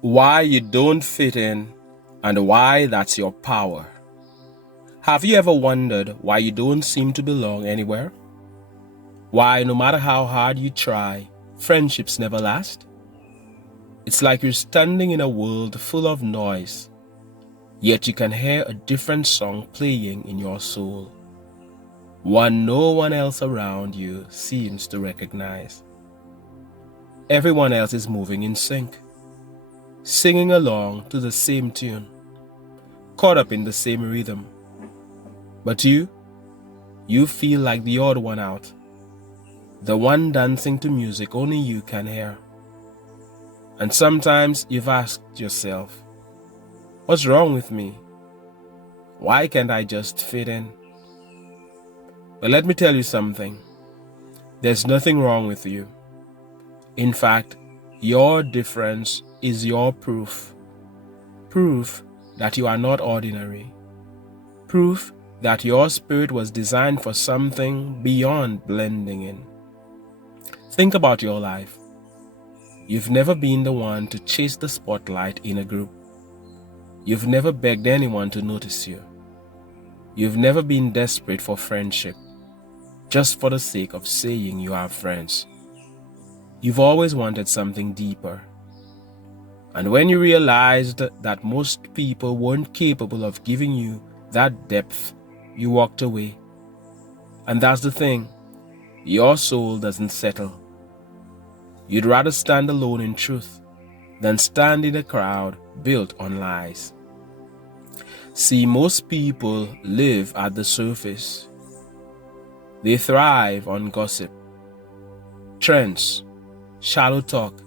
Why you don't fit in and why that's your power. Have you ever wondered why you don't seem to belong anywhere? Why, no matter how hard you try, friendships never last? It's like you're standing in a world full of noise, yet you can hear a different song playing in your soul, one no one else around you seems to recognize. Everyone else is moving in sync, singing along to the same tune, caught up in the same rhythm. But you feel like the odd one out, the one dancing to music only you can hear. And sometimes you've asked yourself, what's wrong with me? Why can't I just fit in? But let me tell you something. There's nothing wrong with you. In fact, your difference is your proof. Proof that you are not ordinary. Proof that your spirit was designed for something beyond blending in. Think about your life. You've never been the one to chase the spotlight in a group. You've never begged anyone to notice you. You've never been desperate for friendship, just for the sake of saying you have friends. You've always wanted something deeper. And when you realized that most people weren't capable of giving you that depth, you walked away. And that's the thing, your soul doesn't settle. You'd rather stand alone in truth than stand in a crowd built on lies. See, most people live at the surface. They thrive on gossip, trends, shallow talk,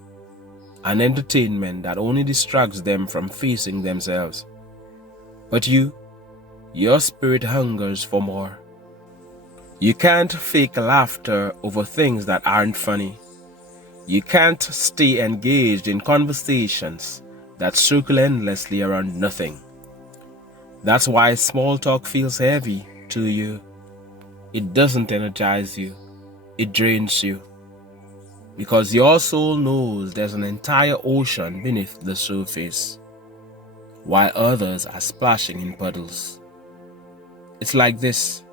and entertainment that only distracts them from facing themselves. But your spirit hungers for more. You can't fake laughter over things that aren't funny. You can't stay engaged in conversations that circle endlessly around nothing. That's why small talk feels heavy to you. It doesn't energize you. It drains you. Because your soul knows there's an entire ocean beneath the surface, while others are splashing in puddles. It's like this.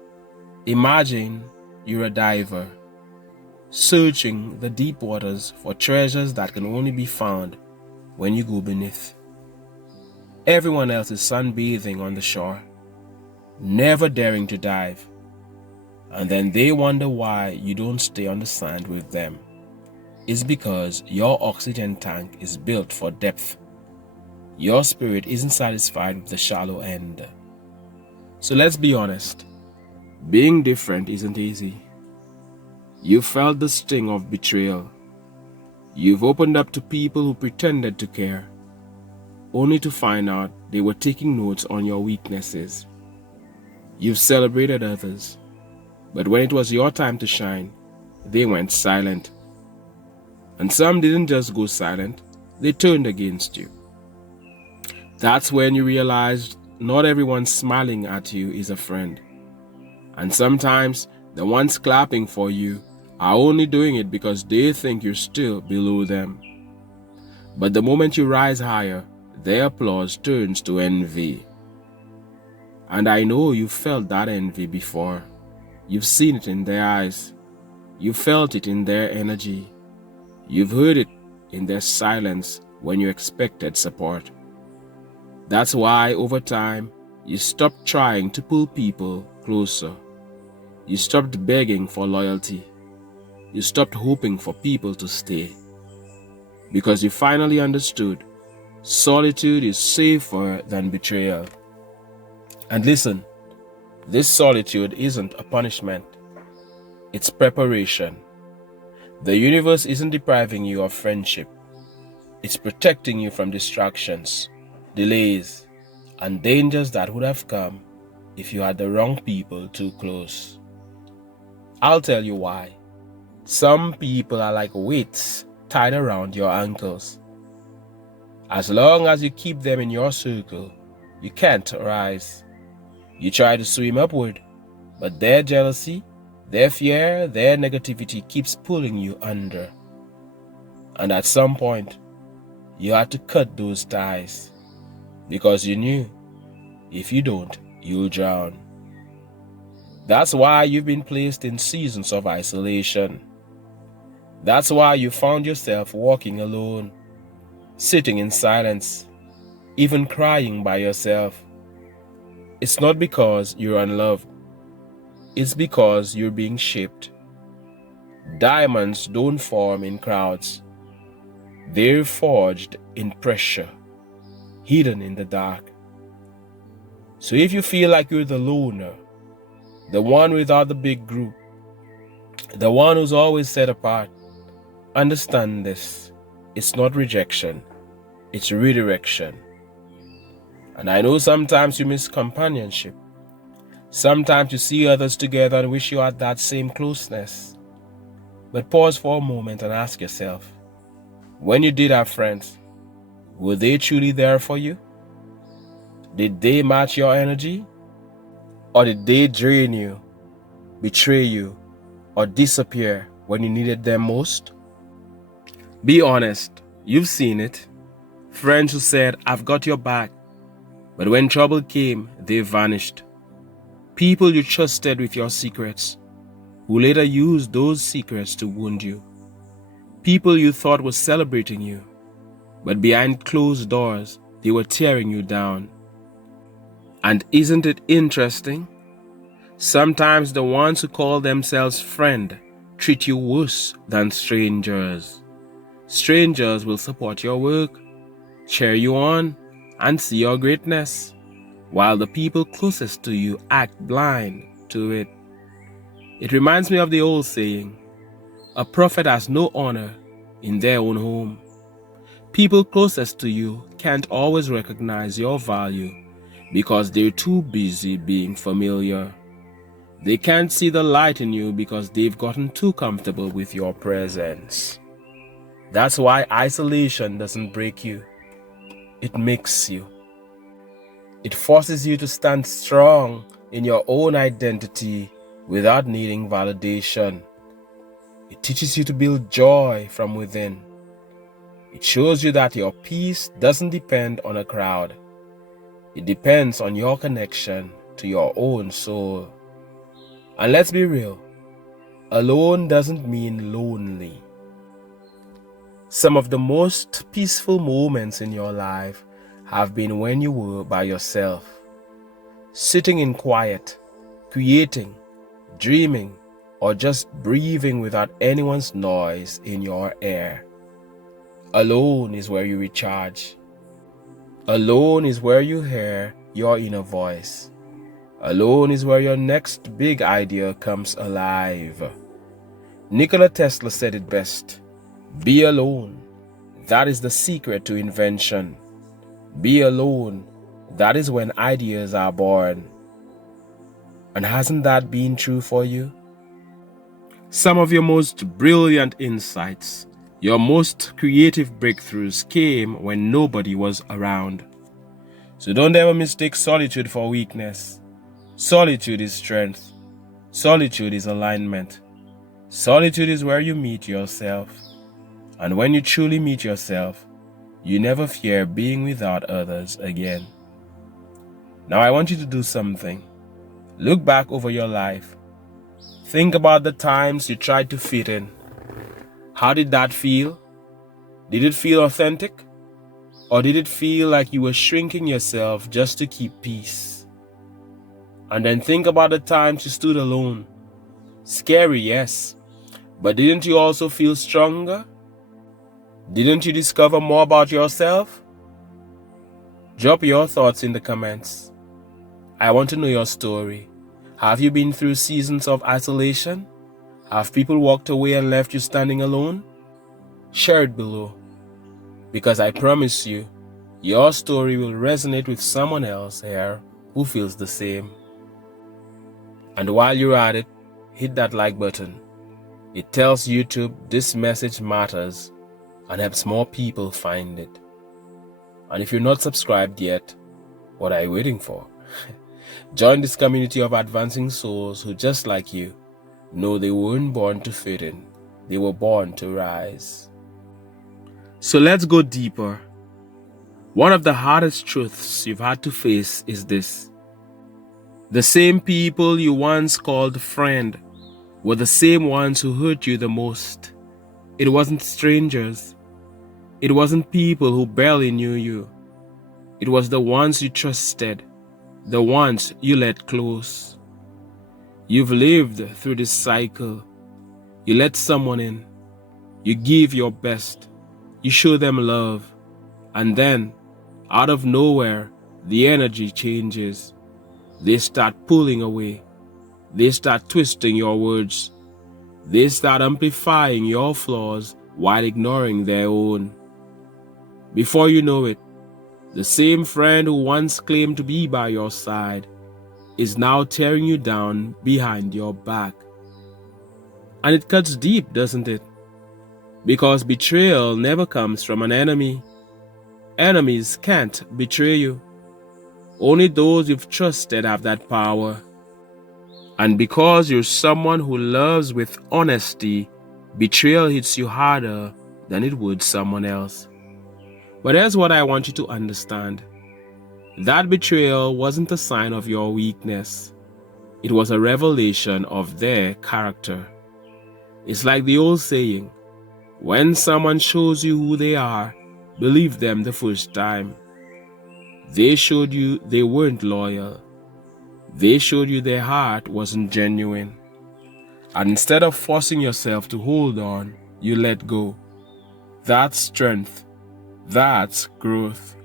Imagine you're a diver, searching the deep waters for treasures that can only be found when you go beneath. Everyone else is sunbathing on the shore, never daring to dive, and then they wonder why you don't stay on the sand with them. It's because your oxygen tank is built for depth. Your spirit isn't satisfied with the shallow end. So let's be honest, being different isn't easy. You felt the sting of betrayal. You've opened up to people who pretended to care, only to find out they were taking notes on your weaknesses. You've celebrated others, but when it was your time to shine, they went silent. And some didn't just go silent, they turned against you. That's when you realized not everyone smiling at you is a friend. And sometimes the ones clapping for you are only doing it because they think you're still below them. But the moment you rise higher, their applause turns to envy. And I know you felt that envy before. You've seen it in their eyes. You felt it in their energy. You've heard it in their silence when you expected support. That's why over time, you stopped trying to pull people closer. You stopped begging for loyalty. You stopped hoping for people to stay. Because you finally understood, solitude is safer than betrayal. And listen, this solitude isn't a punishment. It's preparation. The universe isn't depriving you of friendship. It's protecting you from distractions, delays, and dangers that would have come if you had the wrong people too close. I'll tell you why. Some people are like weights tied around your ankles. As long as you keep them in your circle, you can't rise. You try to swim upward, but their jealousy, their fear, their negativity keeps pulling you under. And at some point, You had to cut those ties because you knew if you don't, you'll drown. That's why you've been placed in seasons of isolation. That's why you found yourself walking alone, sitting in silence, even crying by yourself. It's not because you're unloved. It's because you're being shaped. Diamonds don't form in crowds. They're forged in pressure, hidden in the dark. So if you feel like you're the loner, the one without the big group, the one who's always set apart, understand this. It's not rejection. It's redirection. And I know sometimes you miss companionship. Sometimes you see others together and wish you had that same closeness. But pause for a moment and ask yourself, when you did have friends, were they truly there for you? Did they match your energy? Or did they drain you, betray you, or disappear when you needed them most? Be honest, you've seen it. Friends who said, I've got your back, but when trouble came, they vanished. People you trusted with your secrets, who later used those secrets to wound you. People you thought were celebrating you, but behind closed doors, they were tearing you down. And isn't it interesting? Sometimes the ones who call themselves friend treat you worse than strangers. Strangers will support your work, cheer you on, and see your greatness, while the people closest to you act blind to it. It reminds me of the old saying, a prophet has no honor in their own home. People closest to you can't always recognize your value because they're too busy being familiar. They can't see the light in you because they've gotten too comfortable with your presence. That's why isolation doesn't break you. It makes you. It forces you to stand strong in your own identity without needing validation. It teaches you to build joy from within. It shows you that your peace doesn't depend on a crowd. It depends on your connection to your own soul. And let's be real, alone doesn't mean lonely. Some of the most peaceful moments in your life have been when you were by yourself, sitting in quiet, creating, dreaming, or just breathing without anyone's noise in your ear. Alone is where you recharge. Alone is where you hear your inner voice. Alone is where your next big idea comes alive. Nikola Tesla said it best. Be alone. That is the secret to invention. Be alone. That is when ideas are born. And hasn't that been true for you? Some of your most brilliant insights, your most creative breakthroughs came when nobody was around. So don't ever mistake solitude for weakness. Solitude is strength. Solitude is alignment. Solitude is where you meet yourself. And when you truly meet yourself, you never fear being without others again. Now I want you to do something. Look back over your life. Think about the times you tried to fit in. How did that feel? Did it feel authentic? Or did it feel like you were shrinking yourself just to keep peace? And then think about the times you stood alone. Scary, yes. But didn't you also feel stronger? Didn't you discover more about yourself? Drop your thoughts in the comments. I want to know your story. Have you been through seasons of isolation? Have people walked away and left you standing alone? Share it below. Because I promise you, your story will resonate with someone else here who feels the same. And while you're at it, hit that like button. It tells YouTube this message matters and helps more people find it. And if you're not subscribed yet, what are you waiting for? Join this community of advancing souls who, just like you, know they weren't born to fit in. They were born to rise. So let's go deeper. One of the hardest truths you've had to face is this. The same people you once called friend were the same ones who hurt you the most. It wasn't strangers. It wasn't people who barely knew you. It was the ones you trusted, the ones you let close. You've lived through this cycle. You let someone in. You give your best. You show them love. And then, out of nowhere, the energy changes. They start pulling away. They start twisting your words. They start amplifying your flaws while ignoring their own. Before you know it, the same friend who once claimed to be by your side is now tearing you down behind your back. And it cuts deep, doesn't it? Because betrayal never comes from an enemy. Enemies can't betray you. Only those you've trusted have that power. And because you're someone who loves with honesty, betrayal hits you harder than it would someone else. But here's what I want you to understand. That betrayal wasn't a sign of your weakness. It was a revelation of their character. It's like the old saying, when someone shows you who they are, believe them the first time. They showed you they weren't loyal. They showed you their heart wasn't genuine. And instead of forcing yourself to hold on, you let go. That's strength. That's growth.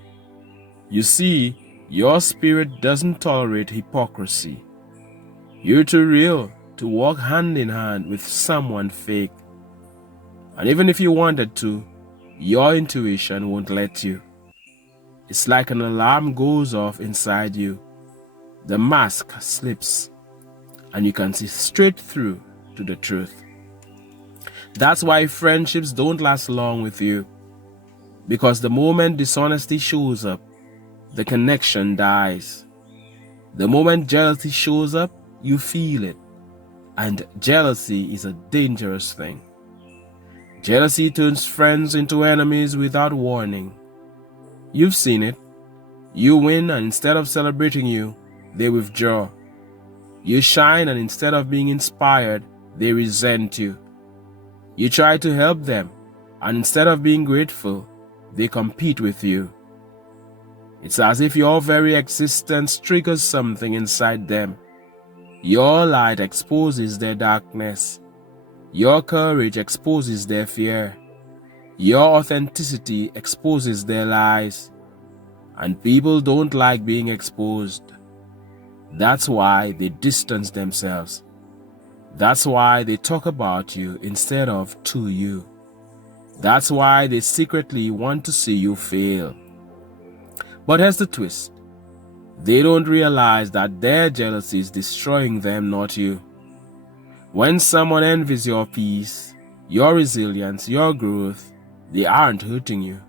You see, your spirit doesn't tolerate hypocrisy. You're too real to walk hand in hand with someone fake. And even if you wanted to, your intuition won't let you. It's like an alarm goes off inside you. The mask slips, and you can see straight through to the truth. That's why friendships don't last long with you. Because the moment dishonesty shows up, the connection dies. The moment jealousy shows up, you feel it. And jealousy is a dangerous thing. Jealousy turns friends into enemies without warning. You've seen it. You win, and instead of celebrating you, they withdraw. You shine, and instead of being inspired, they resent you. You try to help them, and instead of being grateful, they compete with you. It's as if your very existence triggers something inside them. Your light exposes their darkness. Your courage exposes their fear. Your authenticity exposes their lies. And people don't like being exposed. That's why they distance themselves. That's why they talk about you instead of to you. That's why they secretly want to see you fail. But here's the twist. They don't realize that their jealousy is destroying them, not you. When someone envies your peace, your resilience, your growth, they aren't hurting you.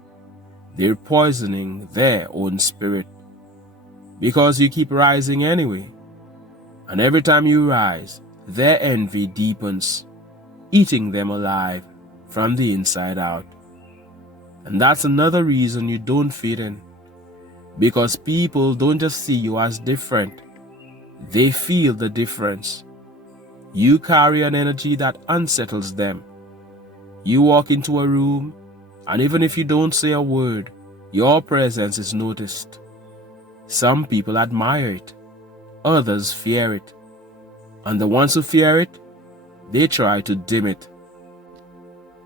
They're poisoning their own spirit. Because you keep rising anyway. And every time you rise, their envy deepens, eating them alive from the inside out. And that's another reason you don't fit in. Because people don't just see you as different. They feel the difference. You carry an energy that unsettles them. You walk into a room, and even if you don't say a word, your presence is noticed. Some people admire it. Others fear it. And the ones who fear it, they try to dim it.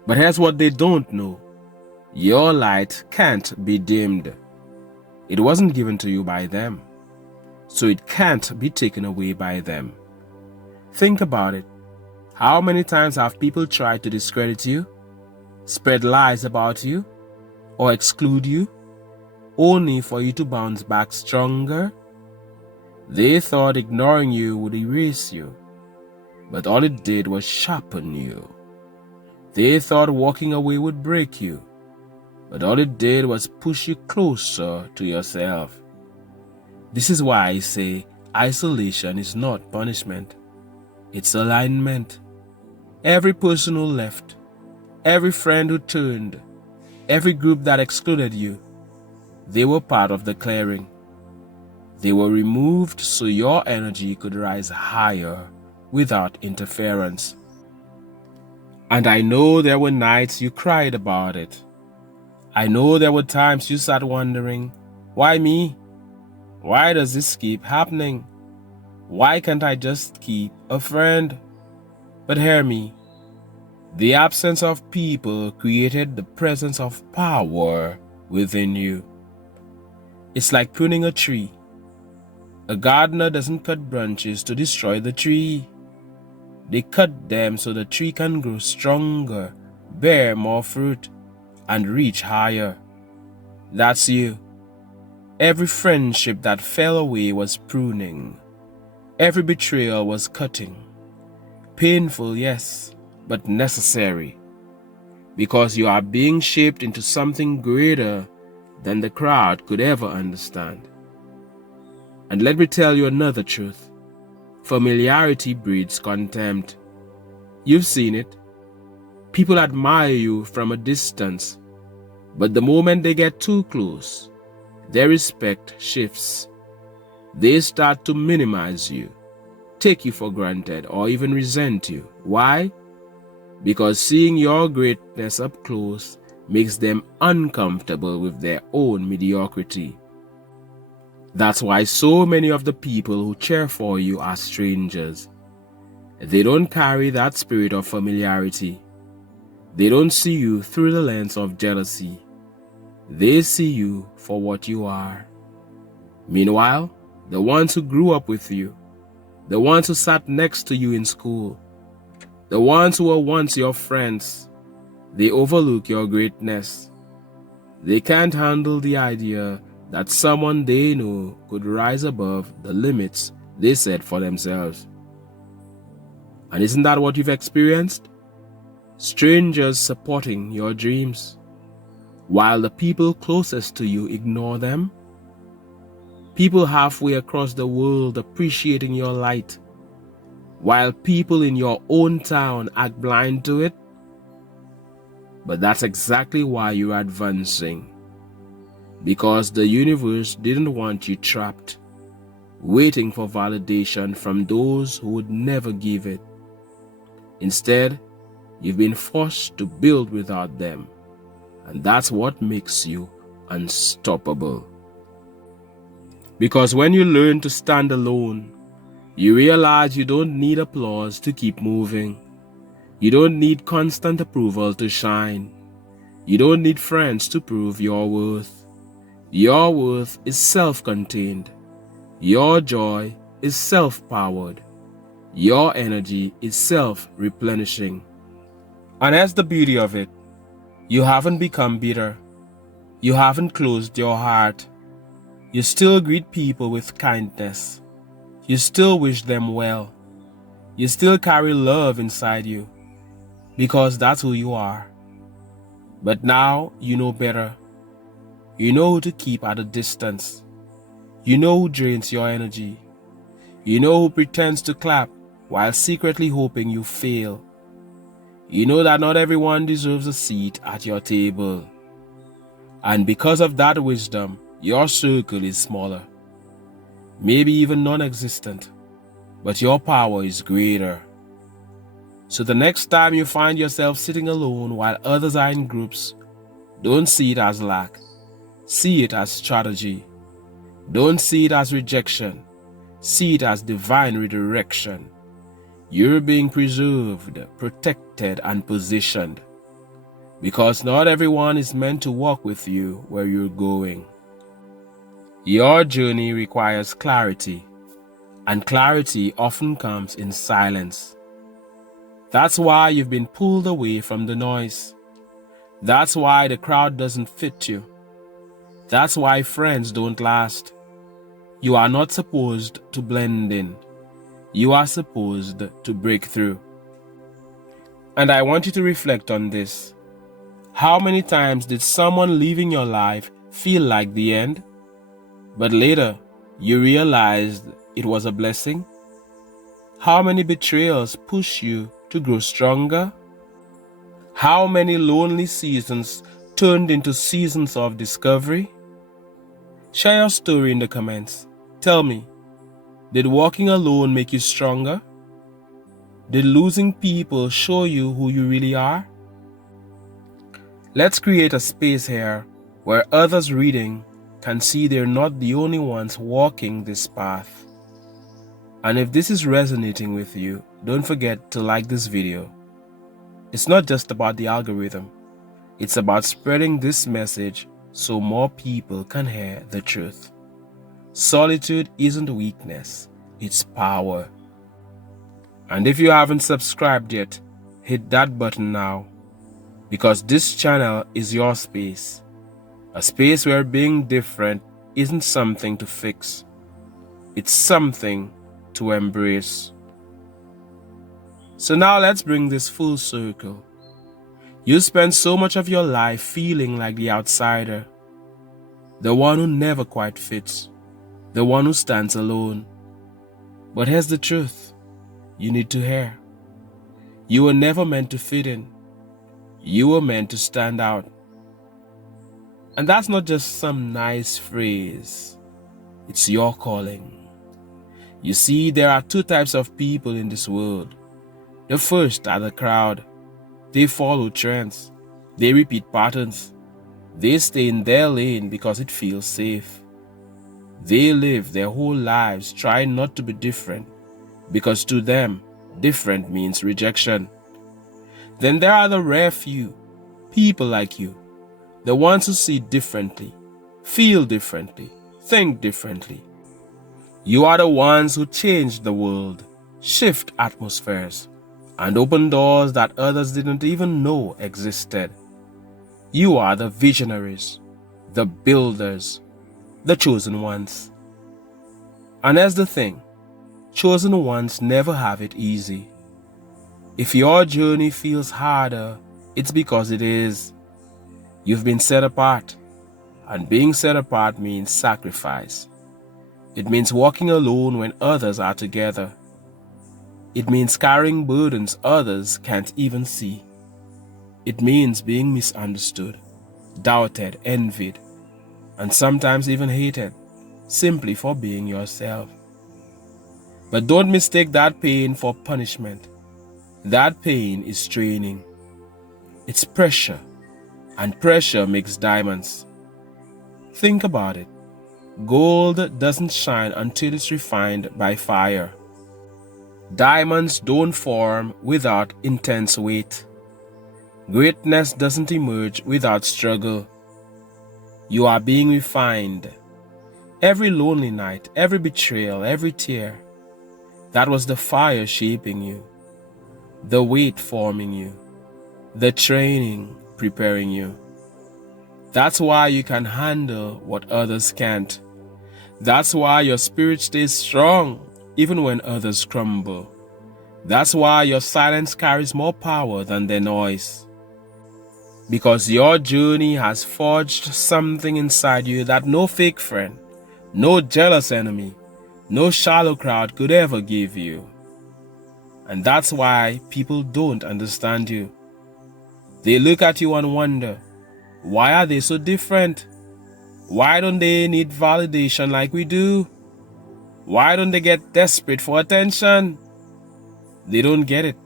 But here's what they don't know. Your light can't be dimmed. It wasn't given to you by them, so it can't be taken away by them. Think about it. How many times have people tried to discredit you, spread lies about you, or exclude you, only for you to bounce back stronger? They thought ignoring you would erase you, but all it did was sharpen you. They thought walking away would break you, but all it did was push you closer to yourself. This is why I say isolation is not punishment. It's alignment. Every person who left, every friend who turned, every group that excluded you, They were part of the clearing. They were removed so your energy could rise higher without interference. And I know there were nights you cried about it. I know there were times you sat wondering, why me? Why does this keep happening? Why can't I just keep a friend? But hear me. The absence of people created the presence of power within you. It's like pruning a tree. A gardener doesn't cut branches to destroy the tree. They cut them so the tree can grow stronger, bear more fruit, and reach higher. That's you. Every friendship that fell away was pruning. Every betrayal was cutting. Painful, yes, but necessary. Because you are being shaped into something greater than the crowd could ever understand. And let me tell you another truth. Familiarity breeds contempt. You've seen it. People admire you from a distance, but the moment they get too close, their respect shifts. They start to minimize you, take you for granted, or even resent you. Why? Because seeing your greatness up close makes them uncomfortable with their own mediocrity. That's why so many of the people who cheer for you are strangers. They don't carry that spirit of familiarity. They don't see you through the lens of jealousy. They see you for what you are. Meanwhile, the ones who grew up with you, the ones who sat next to you in school, the ones who were once your friends, they overlook your greatness. They can't handle the idea that someone they know could rise above the limits they set for themselves. And isn't that what you've experienced? Strangers supporting your dreams, while the people closest to you ignore them. People halfway across the world appreciating your light, while people in your own town act blind to it. But that's exactly why you're advancing. Because the universe didn't want you trapped, waiting for validation from those who would never give it. Instead, you've been forced to build without them, and that's what makes you unstoppable. Because when you learn to stand alone, you realize you don't need applause to keep moving. You don't need constant approval to shine. You don't need friends to prove your worth. Your worth is self-contained. Your joy is self-powered. Your energy is self-replenishing. And that's the beauty of it. You haven't become bitter. You haven't closed your heart. You still greet people with kindness. You still wish them well. You still carry love inside you, because that's who you are. But now you know better. You know who to keep at a distance. You know who drains your energy. You know who pretends to clap while secretly hoping you fail. You know that not everyone deserves a seat at your table. And because of that wisdom, your circle is smaller. Maybe even non-existent. But your power is greater. So the next time you find yourself sitting alone while others are in groups, don't see it as lack. See it as strategy. Don't see it as rejection. See it as divine redirection. You're being preserved, protected, and positioned. Because not everyone is meant to walk with you where you're going. Your journey requires clarity, and clarity often comes in silence. That's why you've been pulled away from the noise. That's why the crowd doesn't fit you. That's why friends don't last. You are not supposed to blend in. You are supposed to break through. And I want you to reflect on this. How many times did someone leaving your life feel like the end, but later you realized it was a blessing? How many betrayals push you to grow stronger? How many lonely seasons turned into seasons of discovery? Share your story in the comments. Tell me, did walking alone make you stronger? Did losing people show you who you really are? Let's create a space here where others reading can see they're not the only ones walking this path. And if this is resonating with you, don't forget to like this video. It's not just about the algorithm. It's about spreading this message so more people can hear the truth. Solitude isn't weakness, it's power. And if you haven't subscribed yet, hit that button now, because this channel is your space. A space where being different isn't something to fix. It's something to embrace. So now let's bring this full circle. You spend so much of your life feeling like the outsider, the one who never quite fits, the one who stands alone. But here's the truth you need to hear. You were never meant to fit in. You were meant to stand out. And that's not just some nice phrase. It's your calling. You see, there are two types of people in this world. The first are the crowd. They follow trends. They repeat patterns. They stay in their lane because it feels safe. They live their whole lives trying not to be different, because to them, different means rejection. Then there are the rare few, people like you, the ones who see differently, feel differently, think differently. You are the ones who change the world, shift atmospheres, and open doors that others didn't even know existed. You are the visionaries, the builders, the chosen ones. And here's the thing, chosen ones never have it easy. If your journey feels harder, it's because it is. You've been set apart, and being set apart means sacrifice. It means walking alone when others are together. It means carrying burdens others can't even see. It means being misunderstood, doubted, envied, and sometimes even hated, simply for being yourself. But don't mistake that pain for punishment. That pain is training. It's pressure, and pressure makes diamonds. Think about it. Gold doesn't shine until it's refined by fire. Diamonds don't form without intense weight. Greatness doesn't emerge without struggle. You are being refined. Every lonely night, every betrayal, every tear, that was the fire shaping you, the weight forming you, the training preparing you. That's why you can handle what others can't. That's why your spirit stays strong even when others crumble. That's why your silence carries more power than their noise. Because your journey has forged something inside you that no fake friend, no jealous enemy, no shallow crowd could ever give you. And that's why people don't understand you. They look at you and wonder, why are they so different? Why don't they need validation like we do? Why don't they get desperate for attention? They don't get it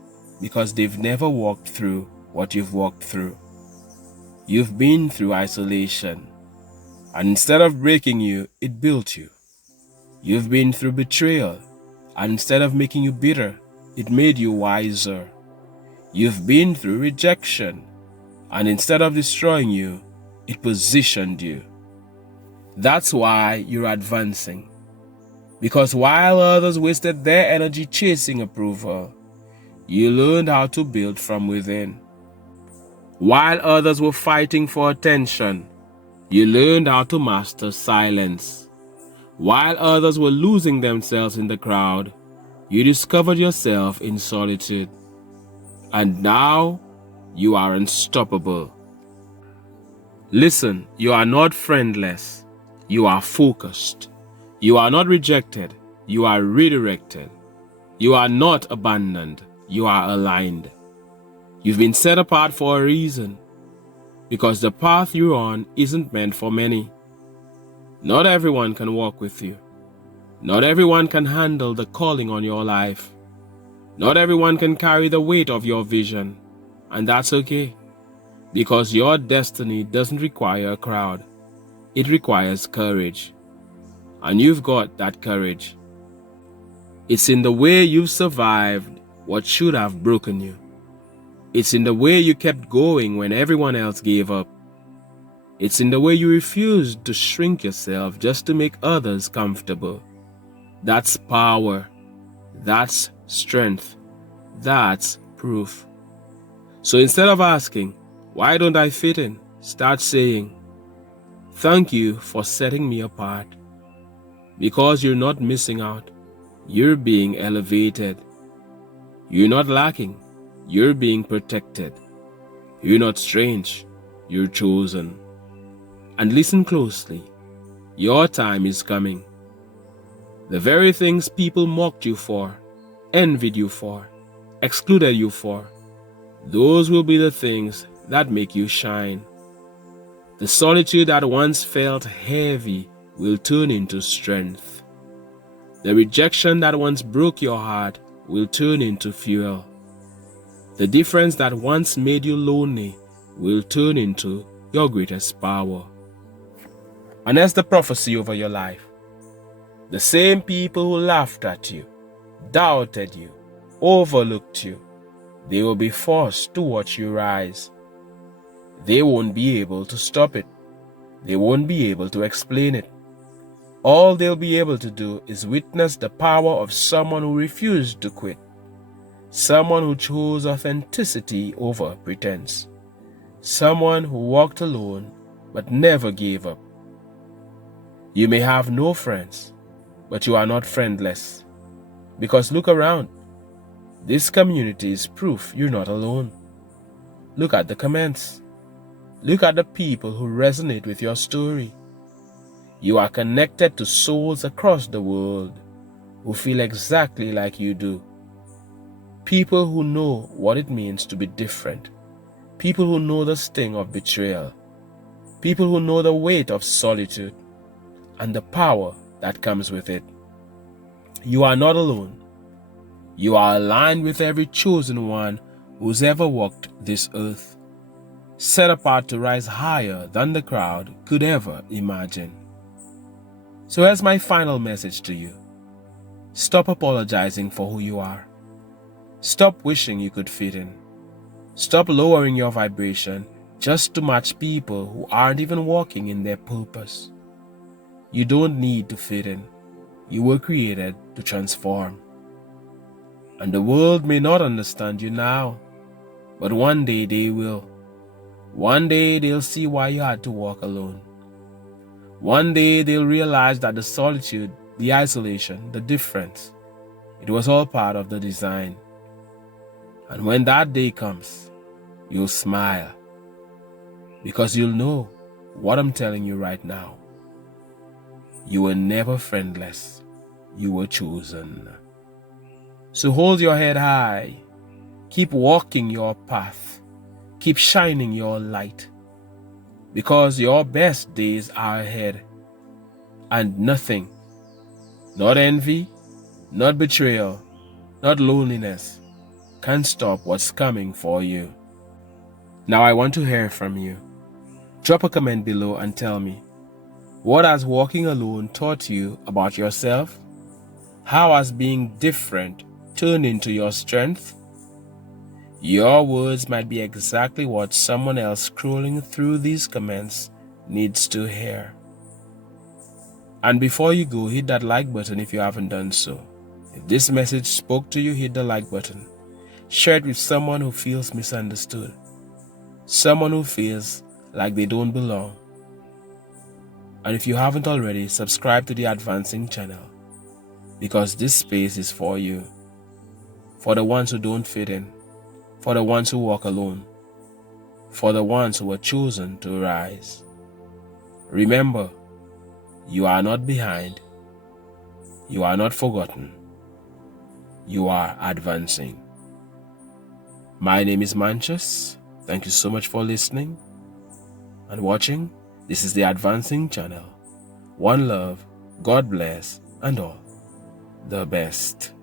because they've never walked through what you've walked through. You've been through isolation, and instead of breaking you, it built you. You've been through betrayal, and instead of making you bitter, it made you wiser. You've been through rejection, and instead of destroying you, it positioned you. That's why you're advancing. Because while others wasted their energy chasing approval, you learned how to build from within. While others were fighting for attention, you learned how to master silence. While others were losing themselves in the crowd, you discovered yourself in solitude. And now, you are unstoppable. Listen, you are not friendless. You are focused. You are not rejected. You are redirected. You are not abandoned. You are aligned. You've been set apart for a reason, because the path you're on isn't meant for many. Not everyone can walk with you. Not everyone can handle the calling on your life. Not everyone can carry the weight of your vision. And that's okay, because your destiny doesn't require a crowd. It requires courage. And you've got that courage. It's in the way you've survived what should have broken you. It's in the way you kept going when everyone else gave up. It's in the way you refused to shrink yourself just to make others comfortable. That's power. That's strength. That's proof. So instead of asking, why don't I fit in? Start saying, thank you for setting me apart. Because you're not missing out. You're being elevated. You're not lacking. You're being protected. You're not strange. You're chosen. And listen closely. Your time is coming. The very things people mocked you for, envied you for, excluded you for, those will be the things that make you shine. The solitude that once felt heavy will turn into strength. The rejection that once broke your heart will turn into fuel. The difference that once made you lonely will turn into your greatest power. And that's the prophecy over your life. The same people who laughed at you, doubted you, overlooked you, they will be forced to watch you rise. They won't be able to stop it. They won't be able to explain it. All they'll be able to do is witness the power of someone who refused to quit. Someone who chose authenticity over pretense. Someone who walked alone but never gave up. You may have no friends, but you are not friendless. Because look around. This community is proof you're not alone. Look at the comments. Look at the people who resonate with your story. You are connected to souls across the world who feel exactly like you do. People who know what it means to be different. People who know the sting of betrayal. People who know the weight of solitude and the power that comes with it. You are not alone. You are aligned with every chosen one who's ever walked this earth, set apart to rise higher than the crowd could ever imagine. So here's my final message to you. Stop apologizing for who you are. Stop wishing you could fit in. Stop lowering your vibration just to match people who aren't even walking in their purpose. You don't need to fit in. You were created to transform. And the world may not understand you now, but one day they will. One day they'll see why you had to walk alone. One day they'll realize that the solitude, the isolation, the difference, it was all part of the design. And when that day comes, you'll smile, because you'll know what I'm telling you right now. You were never friendless. You were chosen. So hold your head high. Keep walking your path. Keep shining your light. Because your best days are ahead. And nothing, not envy, not betrayal, not loneliness, can stop what's coming for you. Now I want to hear from you. Drop a comment below and tell me, what has walking alone taught you about yourself? How has being different turned into your strength? Your words might be exactly what someone else scrolling through these comments needs to hear. And before you go, hit that like button if you haven't done so. If this message spoke to you, hit the like button. Share it with someone who feels misunderstood. Someone who feels like they don't belong. And if you haven't already, subscribe to the Advancing channel, because this space is for you. For the ones who don't fit in. For the ones who walk alone. For the ones who were chosen to rise. Remember, you are not behind. You are not forgotten. You are advancing. My name is Manchus. Thank you so much for listening and watching. This is the Advancing channel. One love, God bless, and all the best.